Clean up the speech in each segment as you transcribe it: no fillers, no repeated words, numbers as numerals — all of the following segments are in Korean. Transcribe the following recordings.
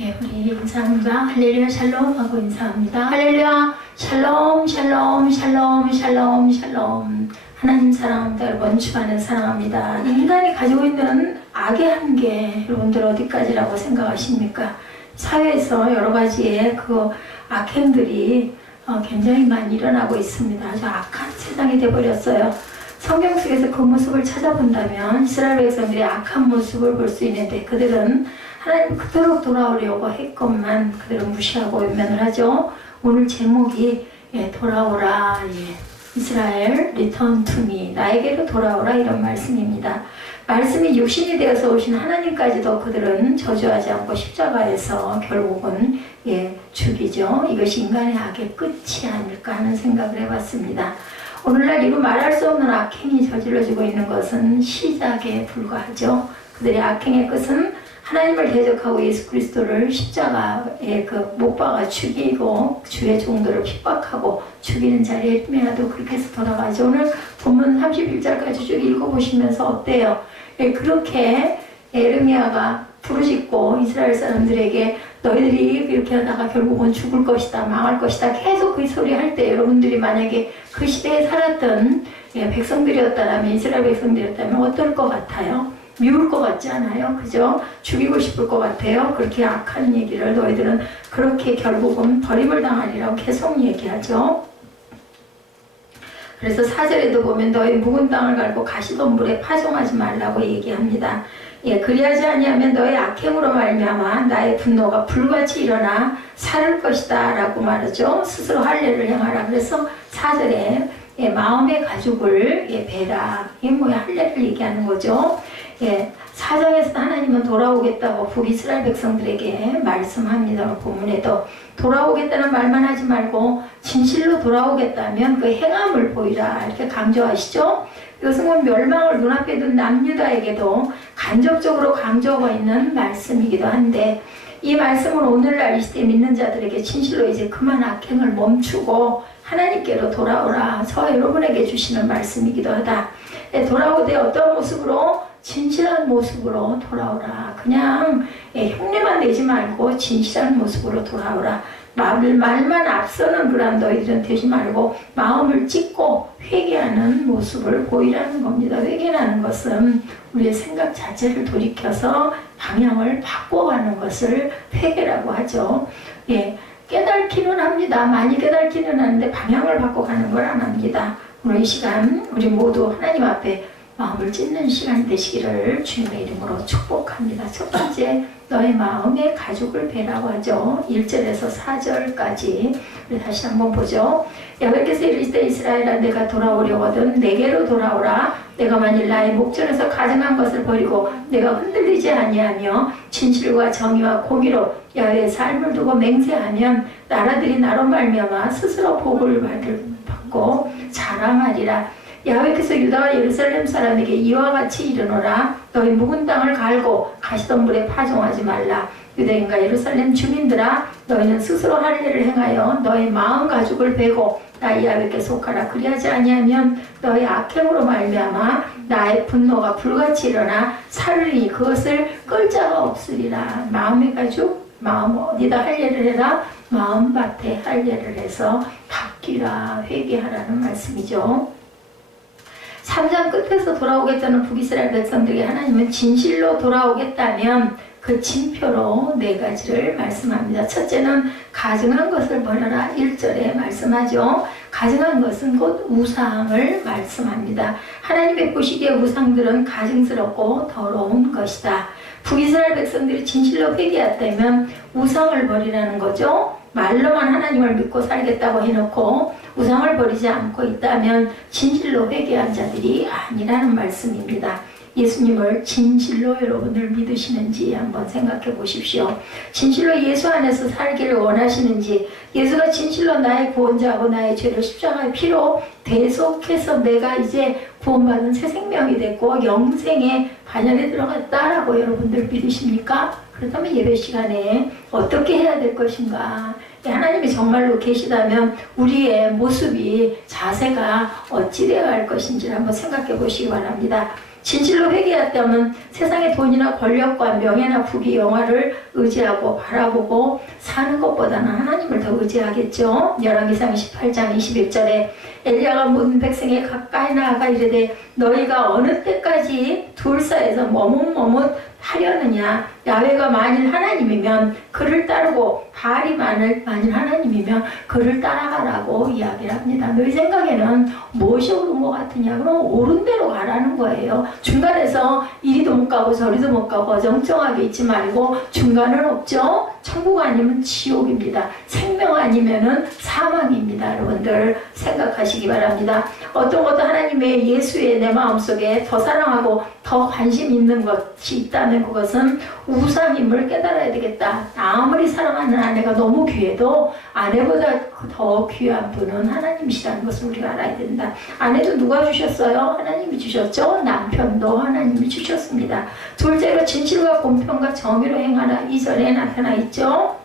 예, 우리 인사합니다. 할렐루야 샬롬 하고 인사합니다. 할렐루야 샬롬 샬롬 샬롬 샬롬 샬롬. 하나님 사랑합니다. 여러분 주안에 사랑합니다. 인간이 가지고 있는 악의 한계 여러분들 어디까지라고 생각하십니까? 사회에서 여러 가지의 그 악행들이 굉장히 많이 일어나고 있습니다. 아주 악한 세상이 되어버렸어요. 성경 속에서 그 모습을 찾아본다면 이스라엘 백성들의 악한 모습을 볼 수 있는데 그들은 하나님 그대로 돌아오려고 했건만 그들은 무시하고 외면을 하죠. 오늘 제목이 돌아오라, 이스라엘 리턴 투 미, 나에게로 돌아오라 이런 말씀입니다. 말씀이 육신이 되어서 오신 하나님까지도 그들은 저주하지 않고 십자가에서 결국은 죽이죠. 이것이 인간의 악의 끝이 아닐까 하는 생각을 해봤습니다. 오늘날 이루 말할 수 없는 악행이 저질러지고 있는 것은 시작에 불과하죠. 그들의 악행의 끝은 하나님을 대적하고 예수 그리스도를 십자가에 못 박아 죽이고 주의 종들을 핍박하고 죽이는 자리에 에르미야도 그렇게 해서 돌아가죠. 오늘 본문 31절까지 쭉 읽어보시면서 어때요? 그렇게 에르미야가 부르짖고 이스라엘 사람들에게 너희들이 이렇게 하다가 결국은 죽을 것이다, 망할 것이다 계속 그 소리 할 때 여러분들이 만약에 그 시대에 살았던 백성들이었다면, 이스라엘 백성들이었다면 어떨 것 같아요? 미울 것 같지 않아요? 그죠? 죽이고 싶을 것 같아요? 그렇게 악한 얘기를 너희들은 그렇게 결국은 버림을 당하리라고 계속 얘기하죠. 그래서 4절에도 보면 너희 묵은 땅을 갈고 가시던 물에 파종하지 말라고 얘기합니다. 그리하지 아니하면 너의 악행으로 말미암아 나의 분노가 불같이 일어나 사를 것이다 라고 말하죠. 스스로 할례를 행하라. 그래서 4절에 마음의 가죽을 베라, 이게 뭐야? 할례를 얘기하는 거죠. 4장에서 하나님은 돌아오겠다고 북이스라엘 백성들에게 말씀합니다. 본문에도 돌아오겠다는 말만 하지 말고 진실로 돌아오겠다면 그 행함을 보이라 이렇게 강조하시죠. 이것은 멸망을 눈앞에 둔 남유다에게도 간접적으로 강조하고 있는 말씀이기도 한데, 이 말씀은 오늘날 이 시대 믿는 자들에게 진실로 이제 그만 악행을 멈추고 하나님께로 돌아오라, 저와 여러분에게 주시는 말씀이기도 하다. 돌아오되 어떤 모습으로? 진실한 모습으로 돌아오라. 그냥 흉내만 내지 말고 진실한 모습으로 돌아오라. 말만 앞서는 그런 너희들은 되지 말고 마음을 찢고 회개하는 모습을 보이라는 겁니다. 회개라는 것은 우리의 생각 자체를 돌이켜서 방향을 바꿔가는 것을 회개라고 하죠. 깨닫기는 합니다. 많이 깨닫기는 하는데 방향을 바꿔가는 걸 안 합니다. 오늘 이 시간 우리 모두 하나님 앞에 마음을 찢는 시간 되시기를 주님의 이름으로 축복합니다. 첫 번째, 너의 마음의 가죽을 베라고 하죠. 1절에서 4절까지 우리 다시 한번 보죠. 여호와께서 이르시되 이스라엘아 내가 돌아오려거든 내게로 돌아오라. 내가 만일 나의 목전에서 가증한 것을 버리고 내가 흔들리지 아니하며 진실과 정의와 공의로 야훼의 삶을 두고 맹세하면 나라들이 나로 말미암아 스스로 복을 받고 자랑하리라. 야훼께서 유다와 예루살렘 사람에게 이와 같이 이르노라. 너희 묵은 땅을 갈고 가시던 물에 파종하지 말라. 유대인과 예루살렘 주민들아 너희는 스스로 할례를 행하여 너희 마음 가죽을 베고 나 야훼께 속하라. 그리하지 아니하면 너희 악행으로 말미암아 나의 분노가 불같이 일어나 사르니 그것을 끌 자가 없으리라. 마음의 가죽, 마음 어디다 할례를 해라? 마음밭에 할례를 해서 바뀌라, 회개하라는 말씀이죠. 3장 끝에서 돌아오겠다는 북이스라엘 백성들에게 하나님은 진실로 돌아오겠다면 그 징표로 4가지를 말씀합니다. 첫째는 가증한 것을 버려라 1절에 말씀하죠. 가증한 것은 곧 우상을 말씀합니다. 하나님의 보시기에 우상들은 가증스럽고 더러운 것이다. 북이스라엘 백성들이 진실로 회개했다면 우상을 버리라는 거죠. 말로만 하나님을 믿고 살겠다고 해놓고 우상을 버리지 않고 있다면 진실로 회개한 자들이 아니라는 말씀입니다. 예수님을 진실로 여러분들 믿으시는지 한번 생각해 보십시오. 진실로 예수 안에서 살기를 원하시는지, 예수가 진실로 나의 구원자하고 나의 죄를 십자가의 피로 대속해서 내가 이제 구원받은 새 생명이 됐고 영생의 반열에 들어갔다라고 여러분들 믿으십니까? 그렇다면 예배 시간에 어떻게 해야 될 것인가? 하나님이 정말로 계시다면 우리의 모습이, 자세가 어찌 되어야 할 것인지를 한번 생각해 보시기 바랍니다. 진실로 회개했다면 세상의 돈이나 권력과 명예나 부귀 영화를 의지하고 바라보고 사는 것보다는 하나님을 더 의지하겠죠. 열왕기상 18장 21절에 엘리야가 모든 백성에 가까이 나아가 이르되 너희가 어느 때까지 둘 사이에서 머뭇머뭇 하려느냐. 야훼가 만일 하나님이면 그를 따르고 바알이 만일 하나님이면 그를 따라가라고 이야기를 합니다. 너희 생각에는 무엇이 옳은 것 같으냐? 그럼 옳은 대로 가라는 거예요. 중간에서 이리도 못 가고 저리도 못 가고 어정쩡하게 있지 말고 중간은 없죠. 천국 아니면 지옥입니다. 생명 아니면은 사망입니다. 여러분들 생각하시기 바랍니다. 어떤 것도 하나님의 예수의 내 마음속에 더 사랑하고 더 관심 있는 것이 있다면 그것은 우상임을 깨달아야 되겠다. 아무리 사랑하는 아내가 너무 귀해도 아내보다 더 귀한 분은 하나님이시라는 것을 우리가 알아야 된다. 아내도 누가 주셨어요? 하나님이 주셨죠. 남편도 하나님이 주셨습니다. 둘째로 진실과 공평과 정의로 행하라. 이전에 나타나 있죠.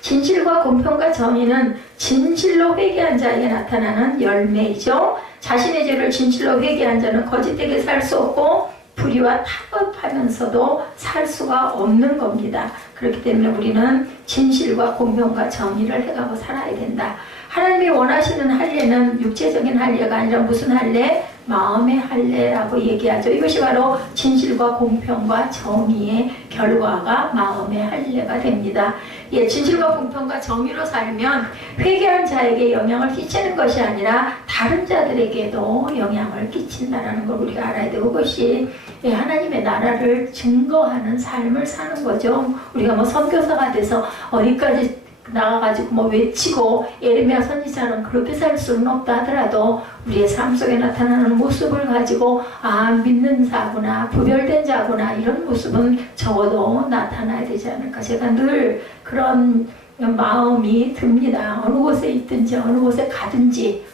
진실과 공평과 정의는 진실로 회개한 자에게 나타나는 열매이죠. 자신의 죄를 진실로 회개한 자는 거짓되게 살 수 없고 불의와 타협하면서도 살 수가 없는 겁니다. 그렇기 때문에 우리는 진실과 공평과 정의를 해가고 살아야 된다. 하나님이 원하시는 할례는 육체적인 할례가 아니라 무슨 할례? 마음의 할례라고 얘기하죠. 이것이 바로 진실과 공평과 정의의 결과가 마음의 할례가 됩니다. 예, 진실과 공평과 정의로 살면 회개한 자에게 영향을 끼치는 것이 아니라 다른 자들에게도 영향을 끼친다는 걸 우리가 알아야 되고 그것이 하나님의 나라를 증거하는 삶을 사는 거죠. 우리가 뭐 선교사가 돼서 어디까지 나가가지고 뭐 외치고 예레미야 선지자는 그렇게 살 수는 없다 하더라도 우리의 삶 속에 나타나는 모습을 가지고 믿는 자구나 부별된 자구나 이런 모습은 적어도 나타나야 되지 않을까. 제가 늘 그런 마음이 듭니다. 어느 곳에 있든지 어느 곳에 가든지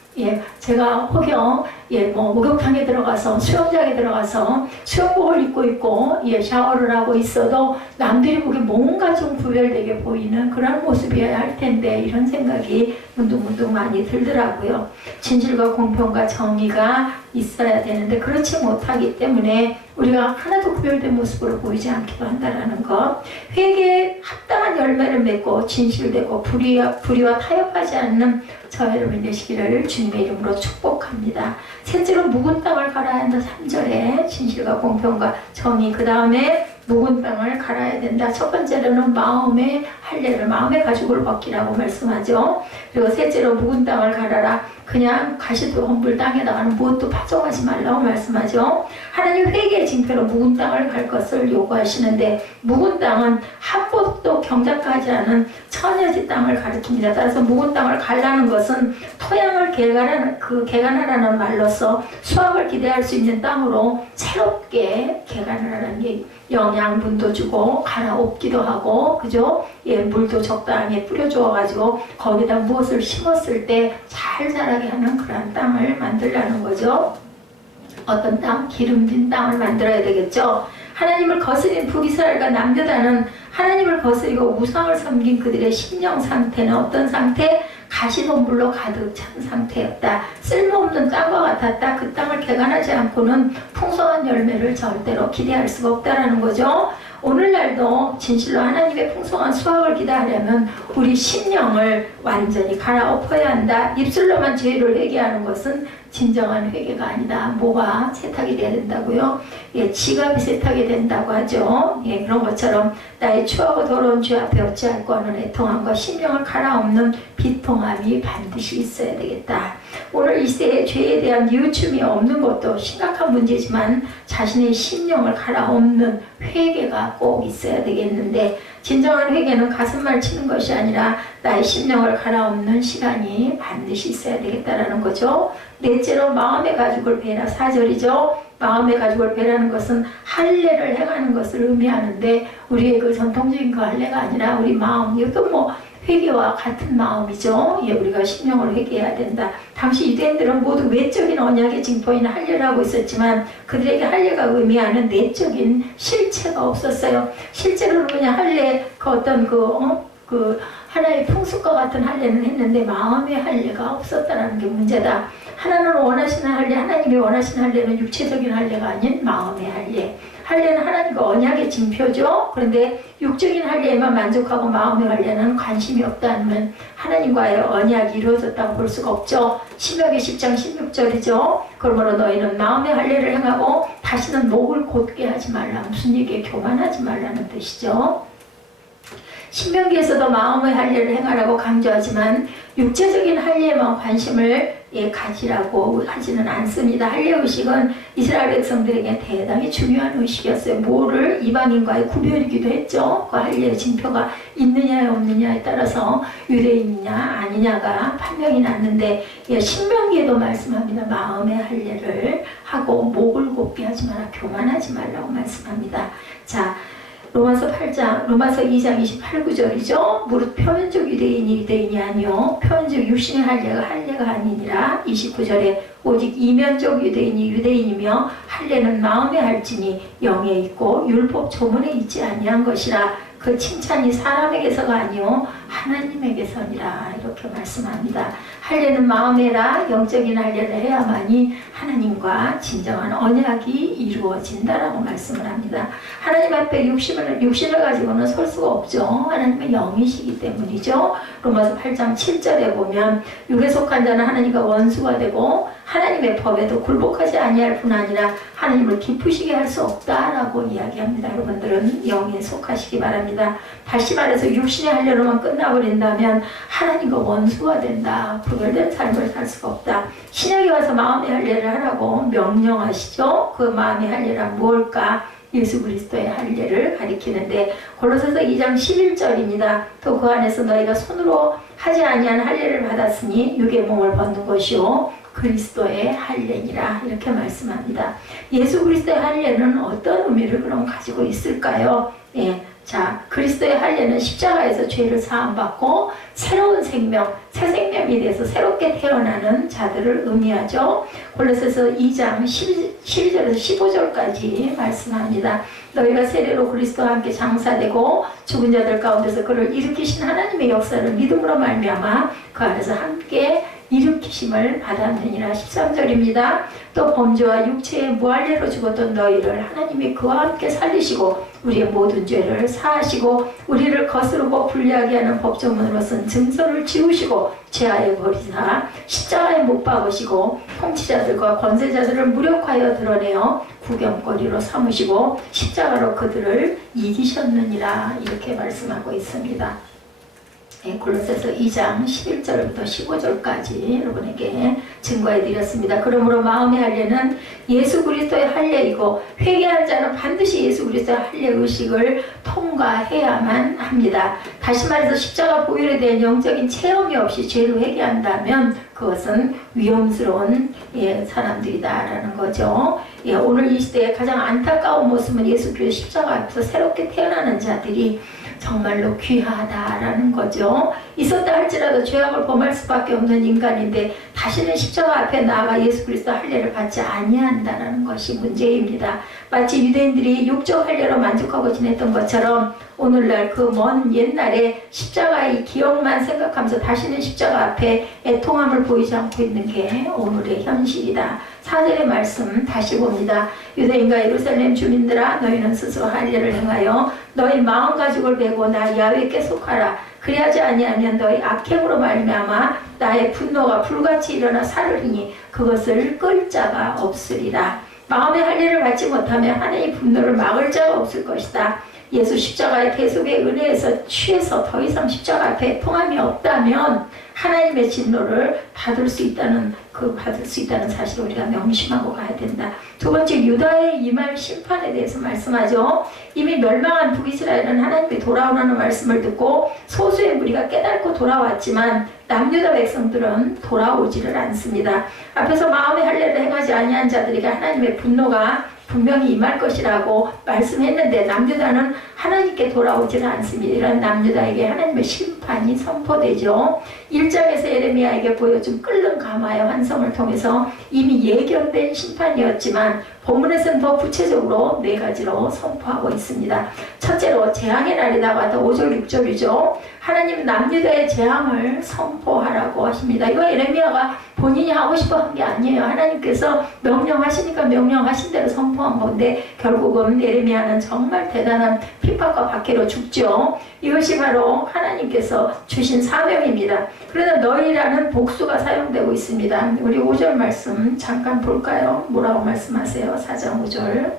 제가 혹여 목욕탕에 들어가서 수영장에 들어가서 수영복을 입고 있고 샤워를 하고 있어도 남들이 보기 뭔가 좀 구별되게 보이는 그런 모습이어야 할 텐데 이런 생각이 문득문득 많이 들더라고요. 진실과 공평과 정의가 있어야 되는데 그렇지 못하기 때문에 우리가 하나도 구별된 모습으로 보이지 않기도 한다는 것. 회개에 합당한 열매를 맺고 진실되고 불의와 타협하지 않는 저 여러분 되시기를 주님의 이름으로 축복합니다. 셋째로 묵은 땅을 갈아야 한다. 3절에 진실과 공평과 정의, 그 다음에 묵은 땅을 갈아야 된다. 첫 번째로는 마음의 할례를, 마음의 가죽을 벗기라고 말씀하죠. 그리고 셋째로 묵은 땅을 갈아라. 그냥 가시도 험불 땅에다가는 무엇도 파종하지 말라고 말씀하죠. 하나님 회개의 징표로 묵은 땅을 갈 것을 요구하시는데 묵은 땅은 한 번도 경작하지 않은 처녀지 땅을 가리킵니다. 따라서 묵은 땅을 갈라는 것은 토양을 개간하라는 말로서 수확을 기대할 수 있는 땅으로 새롭게 개간을 하라는 게 영양분도 주고 갈아엎기도 하고 그죠? 물도 적당히 뿌려주어 가지고 거기다 무엇을 심었을 때 잘 자라게 하는 그런 땅을 만들라는 거죠. 어떤 땅? 기름진 땅을 만들어야 되겠죠. 하나님을 거스린 북이스라엘과 남유다는 하나님을 거스리고 우상을 섬긴 그들의 심령 상태는 어떤 상태? 가시덤불로 가득 찬 상태였다. 쓸모없는 땅과 같았다. 그 땅을 개간하지 않고는 풍성한 열매를 절대로 기대할 수가 없다라는 거죠. 오늘날도 진실로 하나님의 풍성한 수확을 기대하려면 우리 심령을 완전히 갈아엎어야 한다. 입술로만 죄를 회개하는 것은 진정한 회개가 아니다. 뭐가 세탁이 돼야 된다고요? 지갑이 세탁이 된다고 하죠. 그런 것처럼 나의 추하고 더러운 죄 앞에 어찌할 거는 애통함과 심령을 갈아엎는 비통함이 반드시 있어야 되겠다. 오늘 이 시대에 죄에 대한 뉘우침이 없는 것도 심각한 문제지만 자신의 심령을 갈아엎는 회개가 꼭 있어야 되겠는데 진정한 회개는 가슴만 치는 것이 아니라 나의 심령을 갈아엎는 시간이 반드시 있어야 되겠다라는 거죠. 넷째로 마음의 가죽을 베라. 4절이죠. 마음의 가죽을 베라는 것은 할례를 행하는 것을 의미하는데 우리의 그 전통적인 그 할례가 아니라 우리 마음, 이것도 회개와 같은 마음이죠. 우리가 심령을 회개해야 된다. 당시 유대인들은 모두 외적인 언약의 징표인 할례를 하고 있었지만 그들에게 할례가 의미하는 내적인 실체가 없었어요. 실제로는 그냥 할례 그 하나의 풍습과 같은 할례는 했는데 마음의 할례가 없었다는 게 문제다. 하나는 원하시는 할례, 하나님이 원하시는 할례는 육체적인 할례가 아닌 마음의 할례. 할례는 하나님과 언약의 징표죠. 그런데 육적인 할례에만 만족하고 마음의 할례는 관심이 없다면 하나님과의 언약이 이루어졌다고 볼 수가 없죠. 신명기 10장 16절이죠. 그러므로 너희는 마음의 할례를 행하고 다시는 목을 곧게 하지 말라. 무슨 얘기에 교만하지 말라는 뜻이죠. 신명기에서도 마음의 할례를 행하라고 강조하지만 육체적인 할례에만 관심을 가지라고 하지는 않습니다. 할례 의식은 이스라엘 백성들에게 대단히 중요한 의식이었어요. 뭐를 이방인과의 구별이기도 했죠. 그 할례의 징표가 있느냐 없느냐에 따라서 유대인이냐 아니냐가 판명이 났는데 신명기에도 말씀합니다. 마음의 할례를 하고 목을 곧게 하지 마라, 교만하지 말라고 말씀합니다. 자, 로마서 2장 28, 9절이죠. 무릇 표면적 유대인이 아니요 표면적 육신의 할례가 아니니라. 29절에 오직 이면적 유대인이 유대인이며 할례는 마음에 할지니 영에 있고 율법 조문에 있지 아니한 것이라. 그 칭찬이 사람에게서가 아니요 하나님에게서니라. 이렇게 말씀합니다. 할례는 마음에라. 영적인 할례를 해야만이 하나님과 진정한 언약이 이루어진다라고 말씀을 합니다. 하나님 앞에 육신을 가지고는 설 수가 없죠. 하나님은 영이시기 때문이죠. 로마서 8장 7절에 보면 육에 속한 자는 하나님과 원수가 되고 하나님의 법에도 굴복하지 아니할 뿐 아니라 하나님을 기쁘시게 할 수 없다라고 이야기합니다. 여러분들은 영에 속하시기 바랍니다. 다시 말해서 육신의 할례로만 끝나버린다면 하나님과 원수가 된다. 구별된 삶을 살 수가 없다. 신약에 와서 마음의 할례를 하라고 명령하시죠. 그 마음의 할례란 무엇일까? 예수 그리스도의 할례를 가리키는데 골로새서 2장 11절입니다. 또 그 안에서 너희가 손으로 하지 아니한 할례를 받았으니 육의 몸을 벗는 것이요 그리스도의 할례니라. 이렇게 말씀합니다. 예수 그리스도의 할례는 어떤 의미를 그럼 가지고 있을까요? 자, 그리스도의 할례는 십자가에서 죄를 사함받고 새로운 생명, 새 생명에 대해서 새롭게 태어나는 자들을 의미하죠. 골로새서 2장 12절에서 15절까지 말씀합니다. 너희가 세례로 그리스도와 함께 장사되고 죽은 자들 가운데서 그를 일으키신 하나님의 역사를 믿음으로 말미암아 그 안에서 함께 일으키심을 받았느니라. 13절입니다. 또 범죄와 육체의 무할례로 죽었던 너희를 하나님이 그와 함께 살리시고 우리의 모든 죄를 사하시고 우리를 거스르고 불리하게 하는 법조문으로 쓴 증서를 지우시고 죄하여 버리사 십자가에 못 박으시고 통치자들과 권세자들을 무력하여 드러내어 구경거리로 삼으시고 십자가로 그들을 이기셨느니라. 이렇게 말씀하고 있습니다. 골로새서 2장 11절부터 15절까지 여러분에게 증거해 드렸습니다. 그러므로 마음의 할례는 예수 그리스도의 할례이고 회개한 자는 반드시 예수 그리스도의 할례 의식을 통과해야만 합니다. 다시 말해서 십자가 보혈에 대한 영적인 체험이 없이 죄를 회개한다면 그것은 위험스러운 사람들이다라는 거죠. 오늘 이 시대의 가장 안타까운 모습은 예수 그리스도의 십자가 앞에서 새롭게 태어나는 자들이 정말로 귀하다라는 거죠. 있었다 할지라도 죄악을 범할 수밖에 없는 인간인데 다시는 십자가 앞에 나아가 예수 그리스도 할례를 받지 아니한다라는 것이 문제입니다. 마치 유대인들이 육적 할례로 만족하고 지냈던 것처럼 오늘날 그 먼 옛날에 십자가의 기억만 생각하면서 다시는 십자가 앞에 애통함을 보이지 않고 있는 게 오늘의 현실이다. 4절의 말씀 다시 봅니다. 유대인과 예루살렘 주민들아 너희는 스스로 할례를 행하여 너희 마음가죽을 베고 나 야훼께 속하라. 그리하지 아니하면 너희 악행으로 말미암아 나의 분노가 불같이 일어나 사르리니 그것을 끌 자가 없으리라. 마음의 할례를 받지 못하면 하나님의 분노를 막을 자가 없을 것이다. 예수 십자가의 대속의 은혜에서 취해서 더 이상 십자가 앞에 통함이 없다면 하나님의 진노를 받을 수 있다는 사실을 우리가 명심하고 가야 된다. 두 번째, 유다의 임할 심판에 대해서 말씀하죠. 이미 멸망한 북이스라엘은 하나님이 돌아오라는 말씀을 듣고 소수의 무리가 깨닫고 돌아왔지만 남유다 백성들은 돌아오지를 않습니다. 앞에서 마음의 할례를 행하지 아니한 자들에게 하나님의 분노가 분명히 임할 것이라고 말씀했는데 남유다는 하나님께 돌아오지는 않습니다. 이런 남유다에게 하나님의 심판이 선포되죠. 1장에서 예레미야에게 보여준 끓는 가마의 환성을 통해서 이미 예견된 심판이었지만 본문에서는 더 구체적으로 4가지로 선포하고 있습니다. 첫째로 재앙의 날이 다가왔다. 5절 6절이죠. 하나님은 남유다의 재앙을 선포하라고 하십니다. 이거 예레미야가 본인이 하고 싶어 한 게 아니에요. 하나님께서 명령하시니까 명령하신 대로 선포한 건데 결국은 예레미야는 정말 대단한 핍박과 박해로 죽죠. 이것이 바로 하나님께서 주신 사명입니다. 그러나 너희라는 복수가 사용되고 있습니다. 우리 5절 말씀 잠깐 볼까요? 뭐라고 말씀하세요? 4장 5절.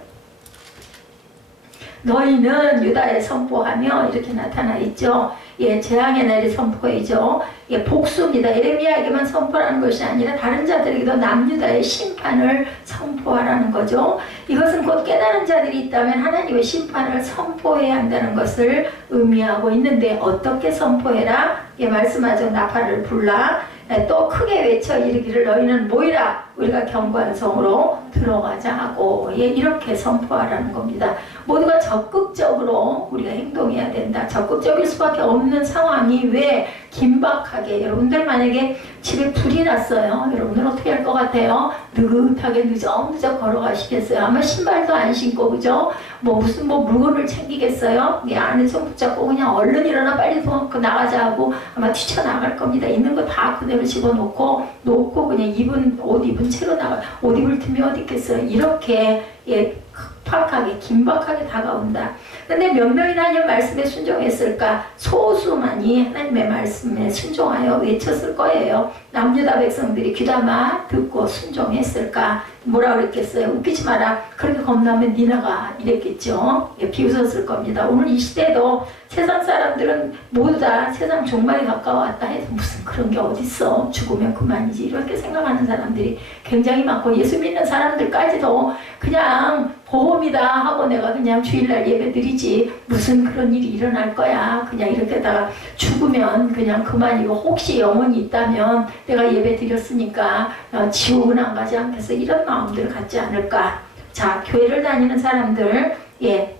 너희는 유다에 선포하며 이렇게 나타나 있죠. 예, 재앙의 날이 선포이죠. 예, 복수입니다. 예레미야에게만 선포하는 것이 아니라 다른 자들에게도 남유다의 심판을 선포하라는 거죠. 이것은 곧 깨달은 자들이 있다면 하나님의 심판을 선포해야 한다는 것을 의미하고 있는데 어떻게 선포해라? 예, 말씀하죠. 나팔을 불라. 또 크게 외쳐 이르기를 너희는 모이라 우리가 견고한 성으로 들어가자 하고 예, 이렇게 선포하라는 겁니다. 모두가 적극적으로 우리가 행동해야 된다. 적극적일 수밖에 없는 상황이 왜 긴박하게 여러분들 만약에 집에 불이 났어요. 여러분들 어떻게 할 것 같아요? 느긋하게 느적느적 걸어가시겠어요? 아마 신발도 안 신고 그죠? 무슨 물건을 챙기겠어요? 안에 손 붙잡고 그냥 얼른 일어나 빨리 나가자 하고 아마 뛰쳐나갈 겁니다. 있는 거 다 그대로 집어놓고 그냥 옷 입은 채로 나가. 옷 입을 틈이 어디 있겠어요? 이렇게 예, 급박하게 긴박하게 다가온다. 근데 몇 명이나 하나님 말씀에 순종했을까? 소수만이 하나님의 말씀에 순종하여 외쳤을 거예요. 남유다 백성들이 귀담아 듣고 순종했을까? 뭐라 그랬겠어요? 웃기지 마라. 그렇게 겁나면 니나가 이랬겠죠. 예, 비웃었을 겁니다. 오늘 이 시대도 세상 사람들은 모두 다 세상 종말이 가까워왔다 해서 무슨 그런 게 어딨어. 죽으면 그만이지. 이렇게 생각하는 사람들이 굉장히 많고 예수 믿는 사람들까지도 그냥 보험이다 하고 내가 그냥 주일날 예배 드리지 무슨 그런 일이 일어날 거야. 그냥 이렇게다가 죽으면 그냥 그만이고 혹시 영혼이 있다면 내가 예배 드렸으니까 지옥은 안 가지 않겠어. 이런 마음들을 갖지 않을까. 자, 교회를 다니는 사람들 예,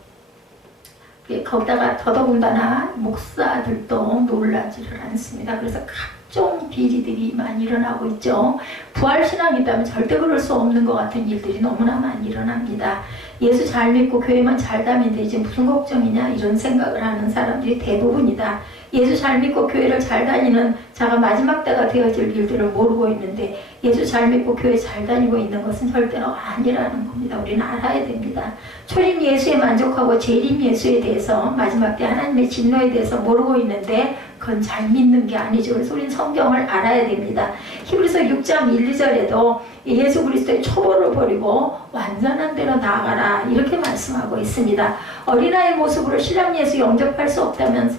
거기다가 더더군다나 목사들도 놀라지를 않습니다. 그래서 각종 비리들이 많이 일어나고 있죠. 부활신앙이 있다면 절대 그럴 수 없는 것 같은 일들이 너무나 많이 일어납니다. 예수 잘 믿고 교회만 잘 다니면 되지 무슨 걱정이냐 이런 생각을 하는 사람들이 대부분이다. 예수 잘 믿고 교회를 잘 다니는 자가 마지막 때가 되어질 일들을 모르고 있는데 예수 잘 믿고 교회 잘 다니고 있는 것은 절대로 아니라는 겁니다. 우리는 알아야 됩니다. 초림 예수에 만족하고 재림 예수에 대해서 마지막 때 하나님의 진노에 대해서 모르고 있는데 그건 잘 믿는 게 아니죠. 그래서 우리는 성경을 알아야 됩니다. 히브리서 6장 1, 2절에도 예수 그리스도의 초보를 버리고 완전한 대로 나아가라 이렇게 말씀하고 있습니다. 어린아이의 모습으로 신랑 예수 영접할 수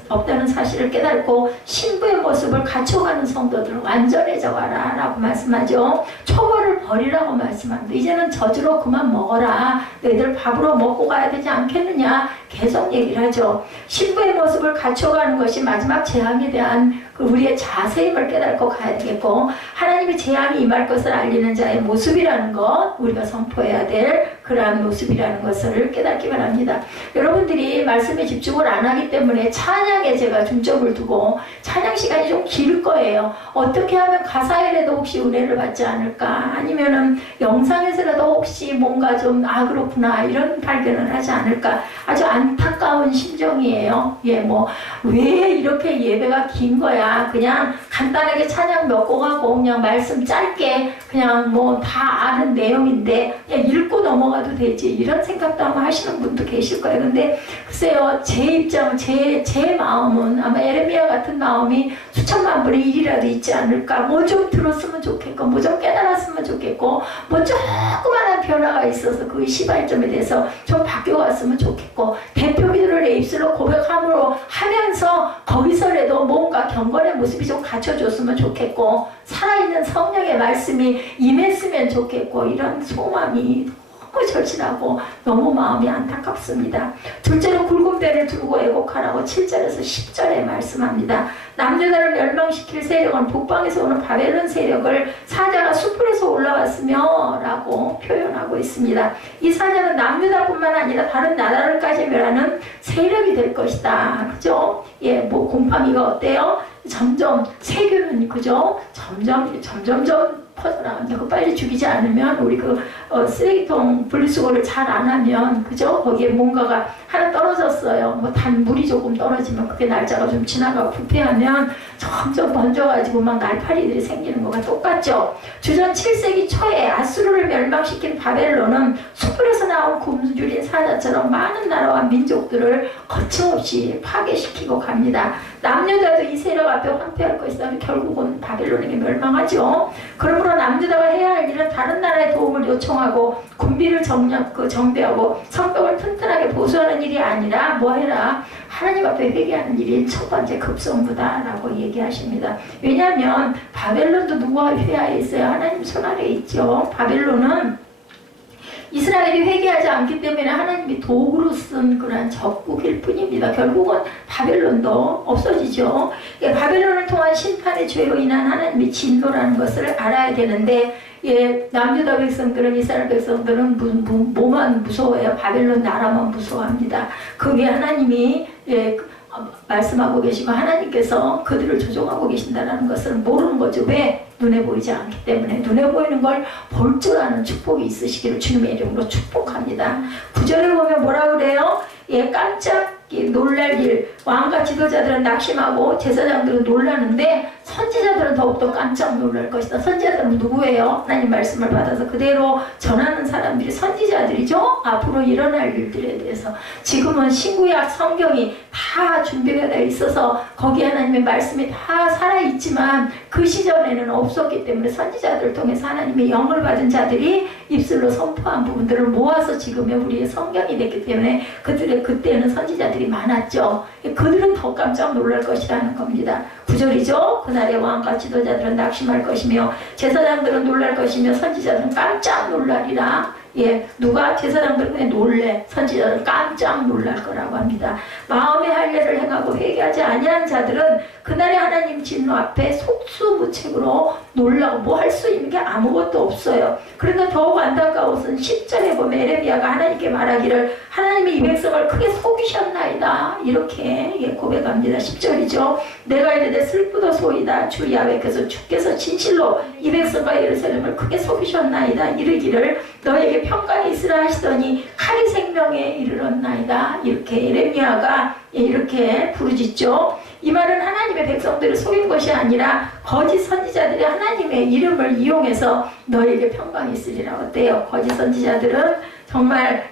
없다는 사실을 깨닫고 신부의 모습을 갖춰가는 성도들은 완전해져 가라 라고 말씀하죠. 초보를 버리라고 말씀합니다. 이제는 저주로 그만 먹어라. 너희들 밥으로 먹고 가야 되지 않겠느냐 계속 얘기를 하죠. 신부의 모습을 갖춰가는 것이 마지막 재앙에 대한 우리의 자세임을 깨닫고 가야 되겠고 하나님의 재앙이 임할 것을 알리는 자의 모습이라는 것 우리가 선포해야 될 그러한 모습이라는 것을 깨닫기 바랍니다. 여러분들이 말씀에 집중을 안 하기 때문에 찬양에 제가 중점을 두고 찬양 시간이 좀 길 거예요. 어떻게 하면 가사에라도 혹시 은혜를 받지 않을까 아니면은 영상에서라도 혹시 뭔가 좀 그렇구나 이런 발견을 하지 않을까 아주 안타까운 심정이에요. 예, 왜 이렇게 예배가 긴 거야. 그냥 간단하게 찬양 몇 곡 하고 그냥 말씀 짧게 그냥 다 아는 내용인데 그냥 읽고 넘어가도 되지 이런 생각도 아마 하시는 분도 계실 거예요. 근데 글쎄요 제 입장 제 마음은 아마 예레미야 같은 마음이 수천만 분의 1이라도 있지 않을까. 뭐 좀 들었으면 좋겠고 뭐 좀 깨달았으면 좋겠고 뭐 조그만한 변화가 있어서 그 시발점에 대해서 좀 바뀌어왔으면 좋겠고 대표비들을 내 입술로 고백함으로 하면서 거기서라도 뭔가 경건의 모습이 좀 갖춰줬으면 좋겠고 살아있는 성령의 말씀이 임했으면 좋겠고 이런 소망이 너무 절실하고 너무 마음이 안타깝습니다. 둘째로 굵은 배를 두르고 애곡하라고 7절에서 10절에 말씀합니다. 남유다를 멸망시킬 세력은 북방에서 오는 바벨론 세력을 사자가 숲에서 올라왔으며 라고 표현하고 있습니다. 이 사자는 남유다뿐만 아니라 다른 나라를까지 멸하는 세력이 될 것이다. 그죠? 예, 곰팡이가 어때요? 점점 세균은 그죠? 점점 퍼져나갑니다. 그 빨리 죽이지 않으면 우리 쓰레기통 분리수거를 잘 안 하면 그죠? 거기에 뭔가가 하나 떨어졌어요. 뭐 단물이 조금 떨어지면 그게 날짜가 좀 지나가고 부패하면 점점 번져가지고 막 날파리들이 생기는 거가 똑같죠. 주전 7세기 초에 아수르를 멸망시킨 바벨론은 숯불에서 나온 굶주린 사자처럼 많은 나라와 민족들을 거침없이 파괴시키고 갑니다. 남유다도 이 세력 앞에 황폐할 것이다. 결국은 바벨론에게 멸망하죠. 그러므로 남유다가 해야 할 일은 다른 나라의 도움을 요청하고 군비를 정비하고 성벽을 튼튼하게 보수하는 일이 아니라 뭐 해라? 하나님 앞에 회개하는 일이 첫 번째 급선무다라고 얘기하십니다. 왜냐하면 바벨론도 누구와 회하에 있어요? 하나님 손 아래에 있죠. 바벨론은 이스라엘이 회개하지 않기 때문에 하나님이 도구로 쓴 그런 적국일 뿐입니다. 결국은 바벨론도 없어지죠. 바벨론을 통한 심판의 죄로 인한 하나님의 진노라는 것을 알아야 되는데 남유다 백성들은 이스라엘 백성들은 뭐만 무서워해요? 바벨론 나라만 무서워합니다. 그게 하나님이 말씀하고 계시고 하나님께서 그들을 조종하고 계신다는 것을 모르는 거죠. 왜? 눈에 보이지 않기 때문에. 눈에 보이는 걸 볼 줄 아는 축복이 있으시기를 주님의 이름으로 축복합니다. 9절에 보면 뭐라 그래요? 깜짝 놀랄 일. 왕과 지도자들은 낙심하고 제사장들은 놀라는데 선지자들은 더욱더 깜짝 놀랄 것이다. 선지자들은 누구예요? 하나님 말씀을 받아서 그대로 전하는 사람들이 선지자들이죠. 앞으로 일어날 일들에 대해서. 지금은 신구약 성경이 다 준비가 되어 있어서 거기에 하나님의 말씀이 다 살아있지만 그 시절에는 없었기 때문에 선지자들을 통해서 하나님의 영을 받은 자들이 입술로 선포한 부분들을 모아서 지금의 우리의 성경이 됐기 때문에 그때는 선지자들이 많았죠. 그들은 더 깜짝 놀랄 것이라는 겁니다. 9절이죠. 그날의 왕과 지도자들은 낙심할 것이며 제사장들은 놀랄 것이며 선지자들은 깜짝 놀라리라. 누가? 제사장들은 그냥 놀래. 선지자들은 깜짝 놀랄 거라고 합니다. 마음의 할례를 행하고 회개하지 아니한 자들은 그날의 하나님 진노 앞에 속수무책으로 놀라고 뭐 할 수 있는 게 아무것도 없어요. 그러니까 더욱 안타까운 것은 10절에 보면 에레미야가 하나님께 말하기를 하나님이 이 백성을 크게 속이셨나이다. 이렇게 고백합니다. 10절이죠. 내가 이르되 슬프도소이다. 주 야훼께서 주께서 진실로 이 백성과 예루살렘을 크게 속이셨나이다. 이르기를 너에게 평강이 있으라 하시더니 칼이 생명에 이르렀나이다. 이렇게 에레미야가 이렇게 부르짖죠. 이 말은 하나님의 백성들을 속인 것이 아니라 거짓 선지자들이 하나님의 이름을 이용해서 너에게 평강이 있으리라. 어때요? 거짓 선지자들은 정말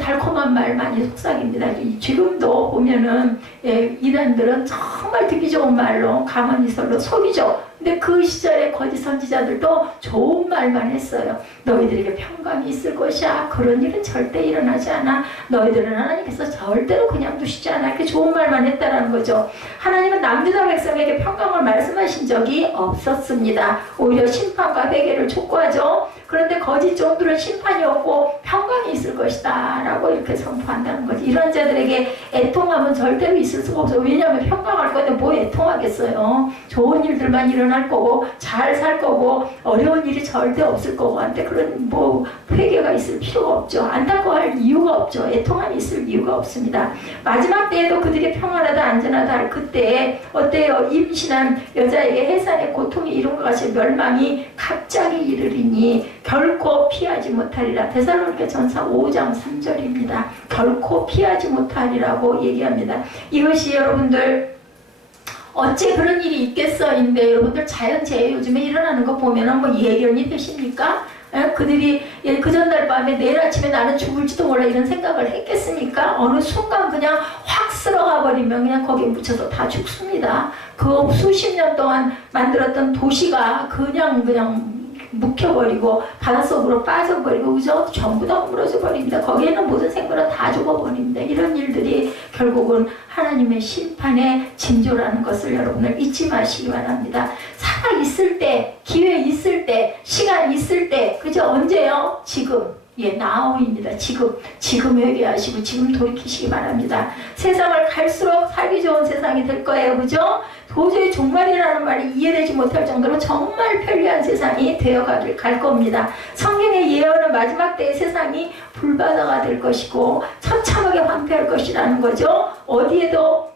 달콤한 말 많이 속삭입니다. 지금도 보면은 이단들은 정말 듣기 좋은 말로 가만히설로 속이죠. 근데 그 시절에 거짓 선지자들도 좋은 말만 했어요. 너희들에게 평강이 있을 것이야. 그런 일은 절대 일어나지 않아. 너희들은 하나님께서 절대로 그냥 두시지 않아. 이렇게 좋은 말만 했다라는 거죠. 하나님은 남유다 백성에게 평강을 말씀하신 적이 없었습니다. 오히려 심판과 회개를 촉구하죠. 그런데 거짓 종들은 심판이 없고 평강이 있을 것이다 라고 이렇게 선포한다는 거지. 이런 자들에게 애통함은 절대로 있을 수가 없어요. 왜냐하면 평강할 건데 뭐 애통하겠어요. 좋은 일들만 일어날 거고 잘 살 거고 어려운 일이 절대 없을 거고 한데 그런 뭐 회개가 있을 필요가 없죠. 안타까워할 이유가 없죠. 애통함이 있을 이유가 없습니다. 마지막 때에도 그들이 평안하다 안전하다 할 그때에 어때요? 임신한 여자에게 해산의 고통이 이룬 것 같이 멸망이 갑자기 이르리니 결코 피하지 못하리라. 데살로니가 전서 5장 3절입니다. 결코 피하지 못하리라고 얘기합니다. 이것이 여러분들 어째 그런 일이 있겠어인데 여러분들 자연재해 요즘에 일어나는 거 보면 뭐 예견이 되십니까? 그들이 그 전날 밤에 내일 아침에 나는 죽을지도 몰라 이런 생각을 했겠습니까? 어느 순간 그냥 확 쓸어가 버리면 그냥 거기에 묻혀서 다 죽습니다. 그 수십 년 동안 만들었던 도시가 그냥 묵혀버리고 바닷속으로 빠져버리고 그저 전부 다 무너져 버립니다. 거기에는 모든 생물은 다 죽어버립니다. 이런 일들이 결국은 하나님의 심판의 징조라는 것을 여러분들 잊지 마시기 바랍니다. 살아있을 때, 기회 있을 때, 시간 있을 때, 그저 언제요? 지금. now입니다. 지금 회개하시고 지금 돌이키시기 바랍니다. 세상을 갈수록 살기 좋은 세상이 될 거예요. 그죠? 도저히 종말이라는 말이 이해되지 못할 정도로 정말 편리한 세상이 되어갈 겁니다. 성경의 예언은 마지막 때의 세상이 불바다가 될 것이고 처참하게 황폐할 것이라는 거죠. 어디에도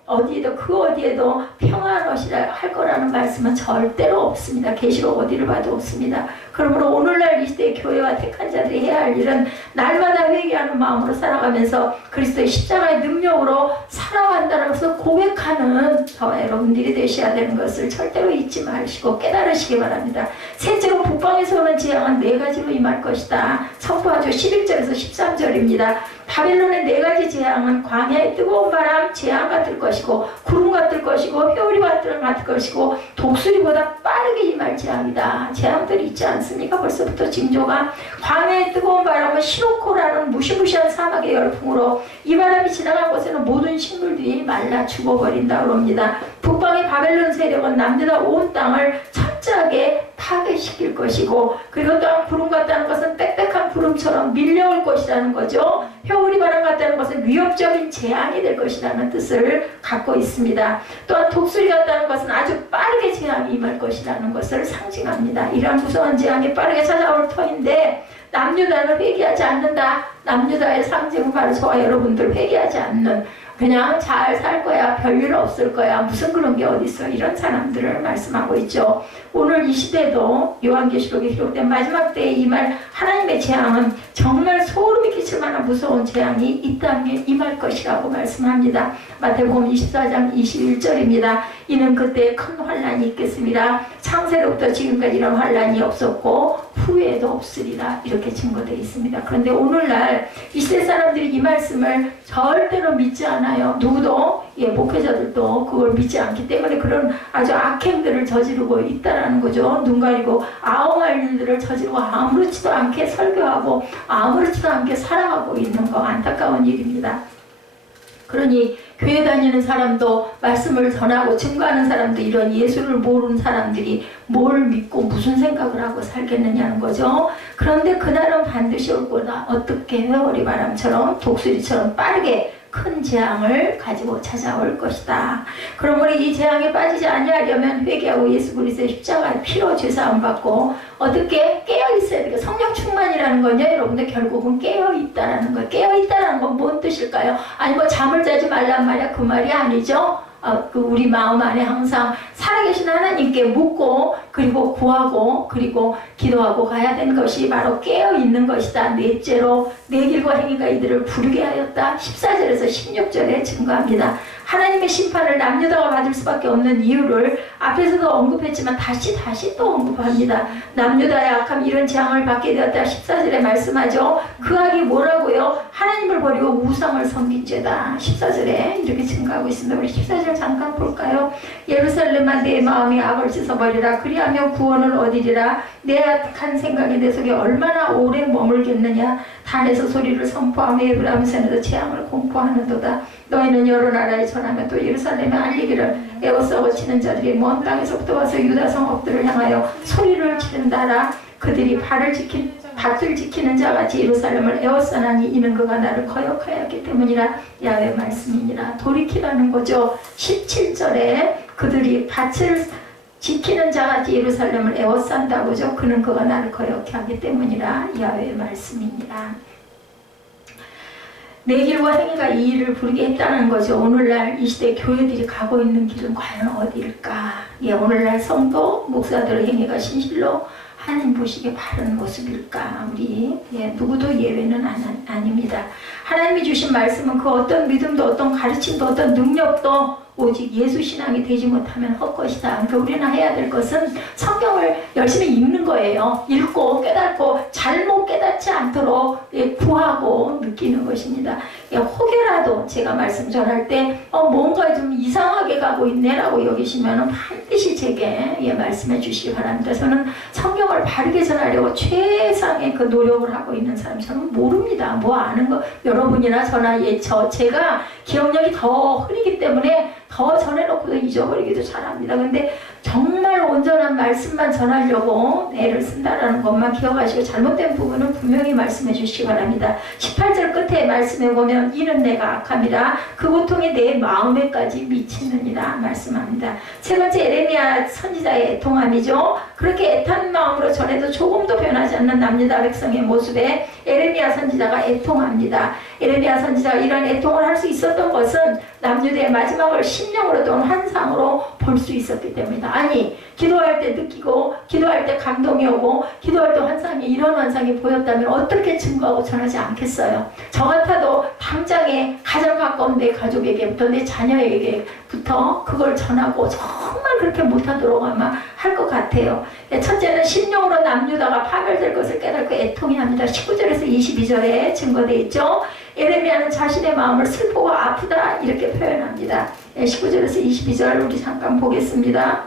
그 어디에도 평안할 것이라 할 거라는 말씀은 절대로 없습니다. 계시록 어디를 봐도 없습니다. 그러므로 오늘날 이 시대의 교회와 택한 자들이 해야 할 일은 날마다 회개하는 마음으로 살아가면서 그리스도의 십자가의 능력으로 살아간다는 것을 고백하는 저와 여러분들이 되셔야 되는 것을 절대로 잊지 마시고 깨달으시기 바랍니다. 셋째로 북방에서 오는 재앙은 네 가지로 임할 것이다. 선포하죠. 11절에서 13절입니다. 바벨론의 네 가지 재앙은 광야의 뜨거운 바람, 재앙 같을 것이고 구름 같을 것이고 회오리 같을 것이고 독수리보다 빠르게 임할 재앙이다. 재앙들이 있지 않습니까? 벌써부터 징조가 광야의 뜨거운 바람은 시로코라는 무시무시한 사막의 열풍으로 이 바람이 지나간 곳에는 모든 식물들이 말라 죽어버린다고 합니다. 북방의 바벨론 세력은 남유다 온 땅을 철저하게 파괴시킬 것이고 그리고 또한 구름 같다는 것은 빽빽한 구름처럼 밀려올 것이라는 거죠. 회오리 바람 같다는 것은 위협적인 재앙이 될 것이라는 뜻을 갖고 있습니다. 또한 독수리 같다는 것은 아주 빠르게 재앙이 임할 것이라는 것을 상징합니다. 이러한 무서운 재앙이 빠르게 찾아올 터인데 남유다는 회개하지 않는다. 남유다의 상징은 바로 저와 여러분들 회개하지 않는 그냥 잘 살 거야, 별일 없을 거야, 무슨 그런 게 어딨어, 이런 사람들을 말씀하고 있죠. 오늘 이 시대도 요한계시록에 기록된 마지막 때에 임할 하나님의 재앙은 정말 소름이 끼칠 만한 무서운 재앙이 이 땅에 임할 것이라고 말씀합니다. 마태복음 24장 21절입니다. 이는 그때 큰 환란이 있겠습니다. 창세로부터 지금까지 이런 환란이 없었고 후에도 없으리라 이렇게 증거되어 있습니다. 그런데 오늘날 이 시대 사람들이 이 말씀을 절대로 믿지 않아요. 누구도 목회자들도 그걸 믿지 않기 때문에 그런 아주 악행들을 저지르고 있다라는 거죠. 눈 가리고 아웅할 일들을 저지르고 아무렇지도 않게 설교하고 아무렇지도 않게 살아가고 있는 거 안타까운 일입니다. 그러니 교회 다니는 사람도 말씀을 전하고 증거하는 사람도 이런 예수를 모르는 사람들이 뭘 믿고 무슨 생각을 하고 살겠느냐는 거죠. 그런데 그날은 반드시 올 거다. 어떻게 회오리 바람처럼 독수리처럼 빠르게 큰 재앙을 가지고 찾아올 것이다. 그러므로 이 재앙에 빠지지 아니하려면 회개하고 예수 그리스도의 십자가의 피로 죄사함 받고 어떻게 깨어 있어야 되겠어요. 성령 충만이라는 건요, 여러분들 결국은 깨어 있다라는 거예요. 깨어 있다라는 건 뭔 뜻일까요? 아니 뭐 잠을 자지 말란 말이야, 그 말이 아니죠. 우리 마음 안에 항상 살아계신 하나님께 묻고 그리고 구하고 그리고 기도하고 가야 되는 것이 바로 깨어있는 것이다. 넷째로 내 길과 행위가 이들을 부르게 하였다. 14절에서 16절에 증거합니다. 하나님의 심판을 남유다가 받을 수밖에 없는 이유를 앞에서도 언급했지만 다시 또 언급합니다. 남유다의 악함 이런 재앙을 받게 되었다. 14절에 말씀하죠. 그 악이 뭐라고요? 하나님을 버리고 우상을 섬긴 죄다. 14절에 이렇게 증거하고 있습니다. 우리 14절 잠깐 볼까요? 예루살렘아 내 마음이 악을 씻어버리라. 그리하면 구원을 얻으리라. 내 악한 생각이 내 속에 얼마나 오래 머물겠느냐. 단에서 소리를 선포하며 에브라임산에서 재앙을 공포하는도다. 너희는 여러 나라에 전하며 또 예루살렘에 알리기를 에워싸고 치는 자들이 먼 땅에서부터 와서 유다 성읍들을 향하여 소리를 지른다라. 그들이 밭을 지키는 자같이 예루살렘을 에워싸나니 이는 그가 나를 거역하였기 때문이라. 야훼 말씀이니라. 돌이키라는 거죠. 17절에 그들이 밭을 지키는 자같이 예루살렘을 에워싼다고죠. 그는 그가 나를 거역해 하기 때문이라. 야훼 말씀이니라. 내 길과 행위가 이 일을 부르게 했다는 거죠. 오늘날 이 시대 교회들이 가고 있는 길은 과연 어디일까? 오늘날 성도, 목사들의 행위가 진실로 하나님 보시기에 바른 모습일까? 우리 누구도 예외는 아닙니다. 하나님이 주신 말씀은 그 어떤 믿음도 어떤 가르침도 어떤 능력도 오직 예수 신앙이 되지 못하면 헛것이다. 그러니까 우리는 해야 될 것은 성경을 열심히 읽는 거예요. 읽고 깨닫고 잘못 깨닫지 않도록 구하고 느끼는 것입니다. 혹여라도 제가 말씀 전할 때 뭔가 좀 이상하게 가고 있네라고 여기시면 반드시 제게 말씀해 주시기 바랍니다. 저는 성경을 바르게 전하려고 최상의 그 노력을 하고 있는 사람 저는 모릅니다. 뭐 아는 거 여러분이나 저나 제가 기억력이 더 흐리기 때문에 더 전해놓고도 잊어버리기도 잘합니다. 근데 정말 온전한 말씀만 전하려고 애를 쓴다라는 것만 기억하시고 잘못된 부분은 분명히 말씀해 주시기 바랍니다. 18절 끝에 말씀해 보면 이는 내가 악함이라 그 고통이 내 마음에까지 미치느니라 말씀합니다. 세 번째 에레미야 선지자의 애통함이죠. 그렇게 애탄 마음으로 전해도 조금도 변하지 않는 남유다 백성의 모습에 에레미야 선지자가 애통합니다. 에레미야 선지자가 이런 애통을 할 수 있었던 것은 남유대의 마지막을 심령으로 또는 환상으로 볼 수 있었기 때문이다. 아니, 기도할 때 느끼고 기도할 때 감동이 오고 기도할 때 환상이, 이런 환상이 보였다면 어떻게 증거하고 전하지 않겠어요? 저 같아도 당장에 가장 가까운 내 가족에게부터, 내 자녀에게부터 그걸 전하고 정말 그렇게 못하도록 아마 할 것 같아요. 첫째는 심령으로 남유다가 파멸될 것을 깨닫고 애통이 합니다. 19절에서 22절에 증거되어 있죠. 에레미야는 자신의 마음을 슬프고 아프다 이렇게 표현합니다. 19절에서 22절 우리 잠깐 보겠습니다.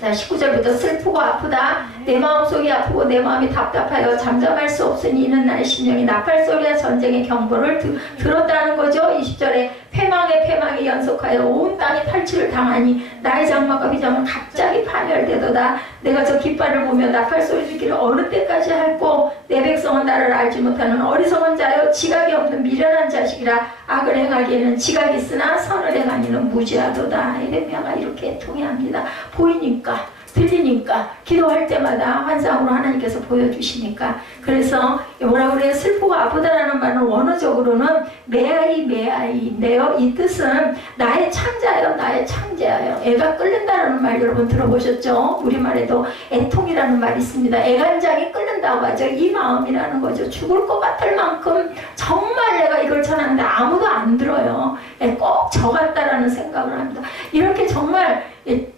자, 19절부터 슬프고 아프다. 내 마음속이 아프고 내 마음이 답답하여 잠잠할 수 없으니 이는 나의 심령이 나팔소리와 전쟁의 경보를 들었다는 거죠. 20절에 패망에 연속하여 온 땅이 탈취를 당하니 나의 장막과 휘장은 갑자기 파멸되도다. 내가 저 깃발을 보며 나팔소리 듣기를 어느 때까지 할꼬 내 백성은 나를 알지 못하는 어리석은 자여 지각이 없는 미련한 자식이라. 악을 행하기에는 지각이 있으나 선을 행하기는 무지하도다. 에레미야가 이렇게 통해합니다. 보이니까, 들리니까, 기도할 때마다 환상으로 하나님께서 보여주시니까. 그래서 뭐라 그래요? 슬프고 아프다라는 말은 원어적으로는 메아이인데요. 이 뜻은 나의 창자여, 나의 창자여. 애가 끓는다라는 말 여러분 들어보셨죠? 우리말에도 애통이라는 말이 있습니다. 애간장이 끓는다고 하죠. 이 마음이라는 거죠. 죽을 것 같을 만큼 정말 내가 이걸 전하는데 아무도 안 들어요. 꼭 저 같다라는 생각을 합니다. 이렇게 정말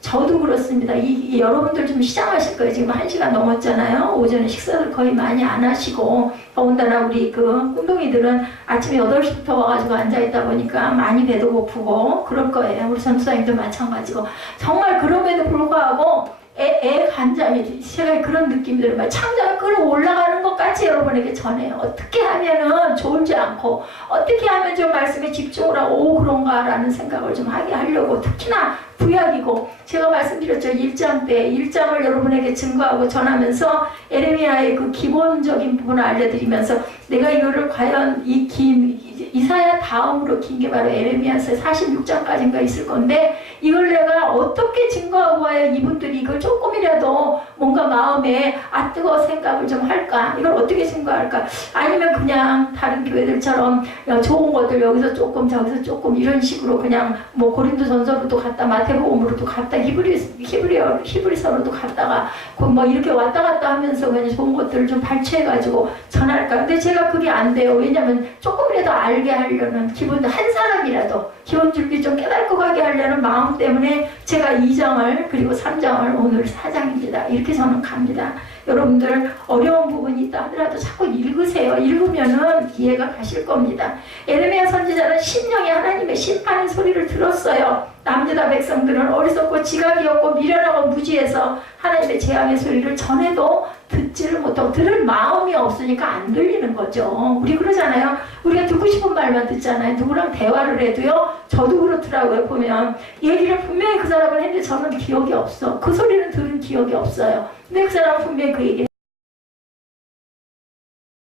저도 그렇습니다. 여러분들 좀 시장하실 거예요. 지금 1시간 넘었잖아요. 오전에 식사를 거의 많이 안 하시고, 더군다나 우리 운동이들은 아침에 8시부터 와가지고 앉아있다 보니까 많이 배도 고프고 그럴 거예요. 우리 전투사님도 마찬가지고. 정말 그럼에도 불구하고 애 간장이, 제가 그런 느낌이 들어요. 창자가 끌어올라가는 것까지 여러분에게 전해요. 어떻게 하면은 졸지 않고, 어떻게 하면 좀 말씀에 집중을 하고, 오, 그런가라는 생각을 좀 하게 하려고. 특히나 구약이고, 제가 말씀드렸죠. 1장 때 1장을 여러분에게 증거하고 전하면서 에레미야의 그 기본적인 부분을 알려드리면서 내가 이거를 과연 이사야 다음으로 긴 게 바로 에레미야서 46장까지인가 있을 건데, 이걸 내가 어떻게 증거하고 와야 이분들이 이걸 조금이라도 뭔가 마음에 뜨거워 생각을 좀 할까? 이걸 어떻게 증거할까? 아니면 그냥 다른 교회들처럼 좋은 것들 여기서 조금 저기서 조금 이런 식으로 그냥 뭐 고린도전서로도 갔다 마태복음으로도 갔다 히브리서로도 갔다가 뭐 이렇게 왔다 갔다 하면서 그냥 좋은 것들을 좀 발췌해가지고 전할까? 근데 제가 그게 안 돼요. 왜냐면 조금이라도 알게 하려는, 기본 한 사람이라도 기본 줄기 좀 깨닫고 가게 하려는 마음 때문에 제가 2장을 그리고 3장을 오늘 4장입니다. 이렇게 저는 갑니다. 여러분들 어려운 부분이 있다 하더라도 자꾸 읽으세요. 읽으면은 이해가 가실 겁니다. 에레미야 선지자는 심령이 하나님의 심판의 소리를 들었어요. 남유다 백성들은 어리석고 지각이 없고 미련하고 무지해서 하나님의 재앙의 소리를 전해도 듣지를 못하고, 들을 마음이 없으니까 안 들리는 거죠. 우리 그러잖아요. 우리가 듣고 싶은 말만 듣잖아요. 누구랑 대화를 해도요. 저도 그렇더라고요. 보면 얘기를 분명히 그 사람은 했는데 저는 기억이 없어. 그 소리는 들은 기억이 없어요. 근데 그 사람은 분명히 그 얘기를